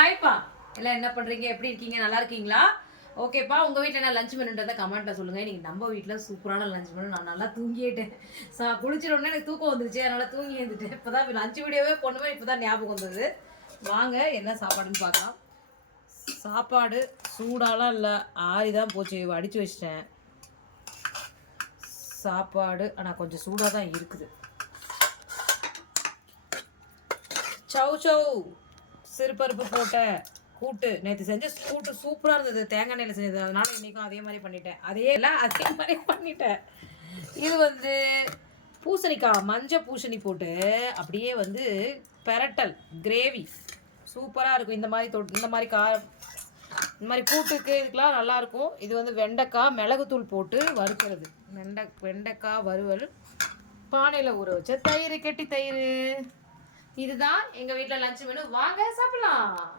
ஹாய்ப்பா எல்லாம் என்ன பண்ணுறீங்க எப்படி இருக்கீங்க? நல்லா இருக்கீங்களா? ஓகேப்பா உங்கள் வீட்டில் என்ன லஞ்ச் மெனுன்றதை கமெண்ட்டில் சொல்லுங்கள் நீங்கள் நம்ம வீட்டில் சூப்பரான லஞ்ச் மெனு நான் நல்லா தூங்கிட்டேன். சா குளிச்சிட உடனே எனக்கு தூக்கம் வந்துருச்சு. அதனால் தூங்கி எழுந்துட்டேன். இப்போ தான் லஞ்ச் வீடியோவே பொண்ணுமே இப்போ தான் ஞாபகம் வந்தது. வாங்க என்ன சாப்பாடுன்னு பார்க்கலாம். சாப்பாடு சூடாலாம் இல்லை. ஆறி தான் போச்சு அடித்து வச்சிட்டேன். சாப்பாடு ஆனால் கொஞ்சம் சூடாக தான் இருக்குது. சவு சவு சிறுபருப்பு போட்ட கூட்டு. நேற்று செஞ்ச கூட்டு சூப்பராக இருந்தது. தேங்காய் எண்ணெயில் செஞ்சது. அதனால இன்றைக்கும் அதே மாதிரி பண்ணிட்டேன். அதே எல்லாம் அதே மாதிரி பண்ணிட்டேன். இது வந்து பூசணிக்காய் மஞ்சள் பூசணி போட்டு அப்படியே வந்து பெரட்டல் கிரேவி சூப்பராக இருக்கும். இந்த மாதிரி தொ இந்த மாதிரி கா இந்த மாதிரி கூட்டுக்கு இதுக்கெலாம் நல்லாயிருக்கும் இது வந்து வெண்டைக்காய் மிளகுத்தூள் போட்டு வறுக்கிறது. வெண்டை வெண்டைக்காய் வறுவல். பானையில் ஊற வச்ச தயிர் கெட்டி தயிர். இதுதான் எங்க வீட்டுல லஞ்ச் மெனு வாங்க சாப்பிடலாம்.